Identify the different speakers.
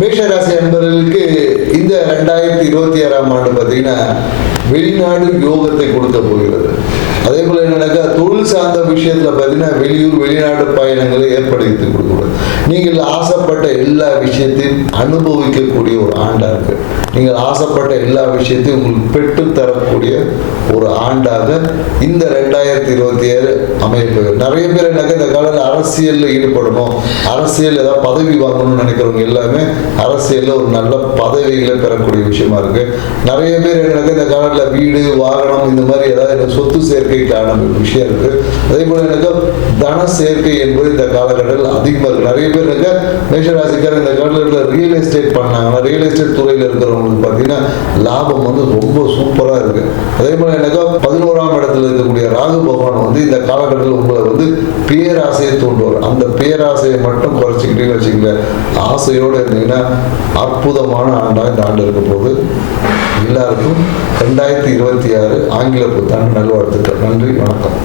Speaker 1: மேஷராசி அன்பர்களுக்கு இந்த ரெண்டாயிரத்தி இருபத்தி ஆறாம் ஆண்டு பார்த்தீங்கன்னா வெளிநாடு யோகத்தை கொடுக்க போகிறது. அதே போல என்னன்னாக்கா தொழில் சார்ந்த விஷயத்துல பார்த்தீங்கன்னா வெளியூர் வெளிநாடு பயணங்களை ஏற்படுத்தி கொடுக்கக்கூடாது நீங்கள் ஆசைப்பட்ட எல்லா விஷயத்தையும் அனுபவிக்கக்கூடிய ஒரு ஆண்டா இருக்கு. நீங்கள் ஆசைப்பட்ட எல்லா விஷயத்தையும் உங்களுக்கு பெற்று தரக்கூடிய ஒரு ஆண்டாக இந்த ரெண்டாயிரத்தி இருபத்தி ஏழு அமைய நிறைய பேர் என்னக்கா இந்த காலத்தில் அரசியலில் ஈடுபடணும். அரசியல் ஏதாவது பதவி வாங்கணும்னு நினைக்கிறவங்க எல்லாமே அரசியலில் ஒரு நல்ல பதவிகளை பெறக்கூடிய விஷயமா இருக்கு. நிறைய பேர் எனக்கு இந்த காலத்தில் வீடு வாகனம் இந்த மாதிரி ஏதாவது சொத்து சேர்க்கைக்கான விஷயம் இருக்கு. அதே போல எனக்கு தன சேர்க்கை என்பது இந்த காலகட்டத்தில் அதிகமாக இருக்கு. நிறைய பேர் எனக்கு மேஷராசிக்காரர் இந்த காலகட்டத்தில் ரியல் எஸ்டேட் பண்ணாங்கன்னா ரியல் எஸ்டேட் துறையில் இருக்கிறவங்களுக்கு பார்த்தீங்கன்னா லாபம் வந்து ரொம்ப சூப்பராக இருக்கு. அதே போல எனக்கு பதினோராம் இடத்துல இருக்கு வந்து இந்த காலகட்டத்தில் உங்களை வந்து பேராசையை தூண்டுவார். அந்த பேராசையை மட்டும் குறைச்சிக்கிட்டே வச்சுக்கல ஆசையோடு இருந்தீங்கன்னா அற்புதமான ஆண்டாக இந்த ஆண்டு இருக்க போது எல்லாருக்கும் ரெண்டாயிரத்தி இருபத்தி ஆறு ஆங்கில புத்தாண்டு நல்வாழ்த்துக்கள். நன்றி வணக்கம்.